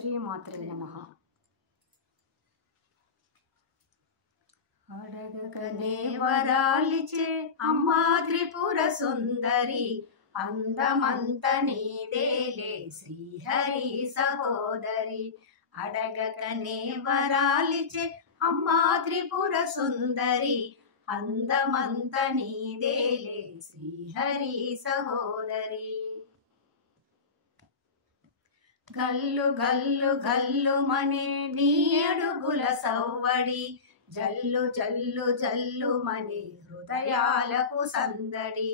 శ్రీమాత్రే నమః. అడగకనే వరాలిచే అమ్మా త్రిపుర సుందరి, అందమంత నీదేలే శ్రీహరి సహోదరి. అడగకనే వరాలిచే అమ్మా త్రిపుర సుందరి, అందమంత నీదేలే శ్రీహరి సహోదరి. గల్లు గల్లు గల్లు మనే నీ అడుగుల సవ్వడి, జల్లు జల్లు జల్లు మనే హృదయాలకు సందడి.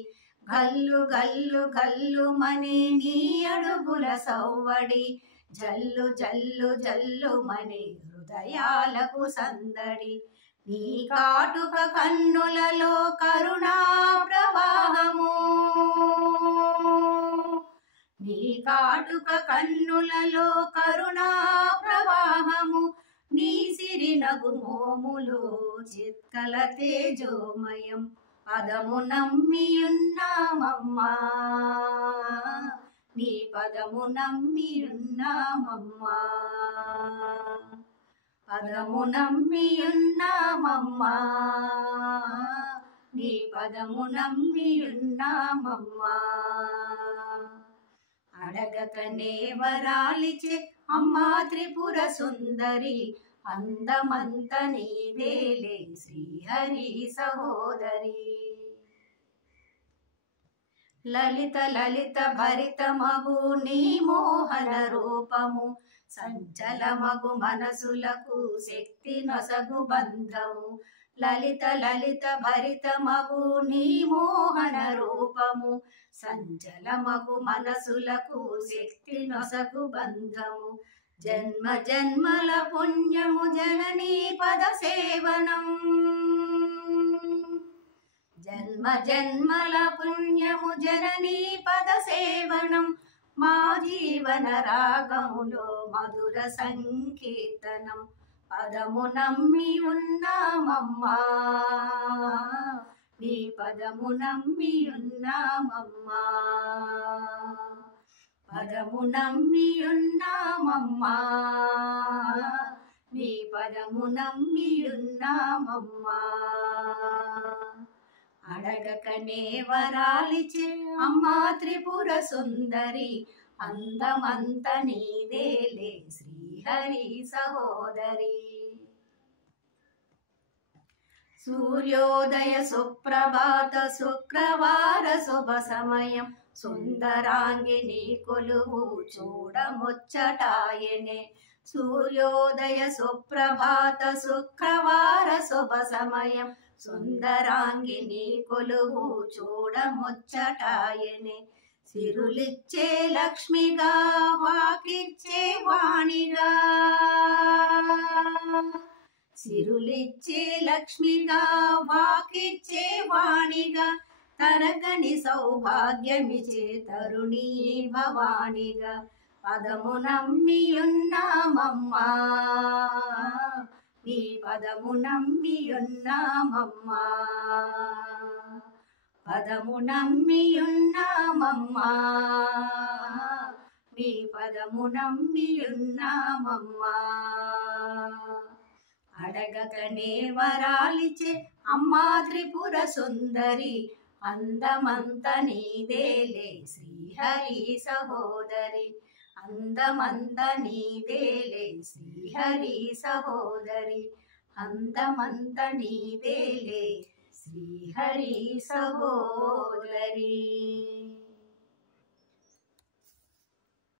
గల్లు గల్లు గల్లు మనే నీ అడుగుల సవ్వడి, జల్లు జల్లు జల్లు మనే హృదయాలకు సందడి. నీ కాటుక కన్నులలో కరుణా ప్రవాహము, నీ కాటుక కన్నులలో కరుణా ప్రవాహము, నీ సిరి నగు మోములో చిత్కల తేజోమయం. పదము నమ్మియున్నామమ్మా, నీ పదము నమ్మియున్నామమ్మా, పదము నమ్మియున్నామమ్మా, నీ పదము నమ్మియున్నామమ్మా. అడగకనే వరాలిచే అమ్మా త్రిపుర సుందరి, అందమంత నీదేలే శ్రీహరి సహోదరి. లలిత లలిత భరిత మగు నీ మోహన రూపము, సంచలమగు మనసులకు శక్తి నొసగు బంధము. లలిత లలిత భరిత మగు నీ మోహన రూపము, సంచలమగు మనసులకు శక్తి నొసగు బంధము. జన్మ జన్మల పుణ్యము జననీ పద సేవనం, జన్మ జన్మల పుణ్యము జననీ పద సేవనం. మా జీవన రాగములో మధుర సంకీర్తనం. పదము నమ్మి ఉన్నామమ్మా, నీ పదము నమ్మి ఉన్నామమ్మా, పదము నమ్మి ఉన్నామమ్మా, నీ పదము నమ్మి ఉన్నామమ్మా. అడగకనే వరాలిచే అమ్మా త్రిపుర సుందరి, అందమంత నీదేలే శ్రీహరి సహోదరి. సూర్యోదయ సుప్రభాత శుక్రవార శుభ సమయం, సుందరాంగిని కొలువు చూడముచ్చటాయనే. సూర్యోదయ సుప్రభాత శుక్రవార శుభ సమయం, సుందరాంగిని కొలువు చూడముచ్చటాయనే. సిరులిచ్చే లక్ష్మిగా వాకిచ్చే వాణిగా, సిరులిచ్చే లక్ష్మిగా వాకిచ్చే వాణిగా, తరగని సౌభాగ్యమిచే తరుణీ భవానిగా. పదము నమ్మియున్నామమ్మా, నీ పదము నమ్మియున్నామమ్మా, పదము నమ్మియున్నామమ్మా, నీ పదము నమ్మియున్నామమ్మా. అడగకనే వరాలిచే అమ్మా త్రిపుర సుందరి, అందమంత నీదేలే శ్రీహరి సహోదరి. అందమంత నీదేలే శ్రీహరి సహోదరి, అందమంత నీదేలే శ్రీహరి సహోదరి.